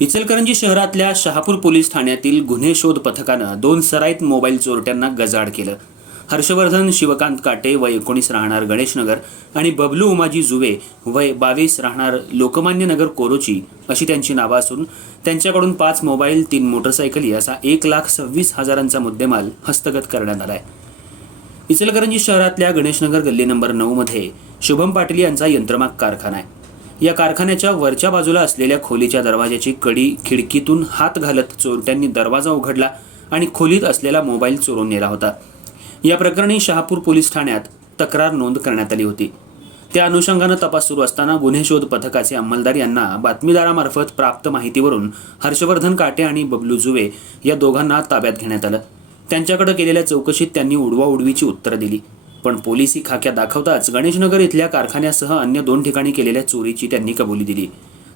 इचलकरंजी शहरातल्या शहापूर पोलीस ठाण्यातील गुन्हे शोध पथकानं दोन सराईत मोबाईल चोरट्यांना गजाड केलं. हर्षवर्धन शिवकांत काटे वय एकोणीस राहणार गणेशनगर आणि बबलू उमाजी जुवे वय बावीस राहणार लोकमान्य नगर कोरोची अशी त्यांची नावं असून त्यांच्याकडून पाच मोबाईल तीन मोटरसायकली असा एक लाख सव्वीस हजारांचा मुद्देमाल हस्तगत करण्यात आला आहे इचलकरंजी शहरातल्या गणेशनगर गल्ली नंबर नऊमध्ये शुभम पाटील यांचा यंत्रमाग कारखाना आहे. या कारखान्याच्या वरच्या बाजूला असलेल्या खोलीच्या दरवाजाची कडी खिडकीतून हात घालत चोरट्यांनी दरवाजा उघडला आणि खोलीत असलेला मोबाईल चोरून नेला होता. या प्रकरणी शहापूर पोलीस ठाण्यात तक्रार नोंद करण्यात आली होती. त्या अनुषंगानं तपास सुरू असताना गुन्हे शोध पथकाचे अंमलदार यांना बातमीदारामार्फत प्राप्त माहितीवरून हर्षवर्धन काटे आणि बबलू जुवे या दोघांना ताब्यात घेण्यात आलं. त्यांच्याकडे केलेल्या चौकशीत त्यांनी उडवाउडवीची उत्तरं दिली. पण पोलिसी खाक्या दाखवताच गणेशनगर इथल्या कारखान्यासह अन्य दोन ठिकाणी केलेल्या चोरीची त्यांनी कबुली दिली.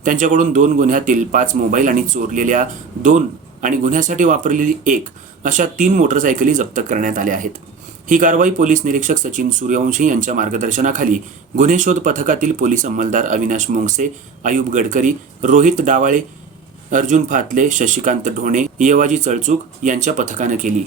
त्यांच्याकडून दोन गुन्ह्यातील पाच मोबाईल आणि चोरलेल्या दोन आणि गुन्ह्यासाठी वापरलेली एक अशा तीन मोटरसायकली जप्त करण्यात आल्या आहेत. ही कारवाई पोलीस निरीक्षक सचिन सूर्यवंशी यांच्या मार्गदर्शनाखाली गुन्हे शोध पथकातील पोलीस अंमलदार अविनाश मोंगसे आयुब गडकरी रोहित डावाळे अर्जुन फातले शशिकांत ढोणे येवाजी चळचूक यांच्या पथकानं केली.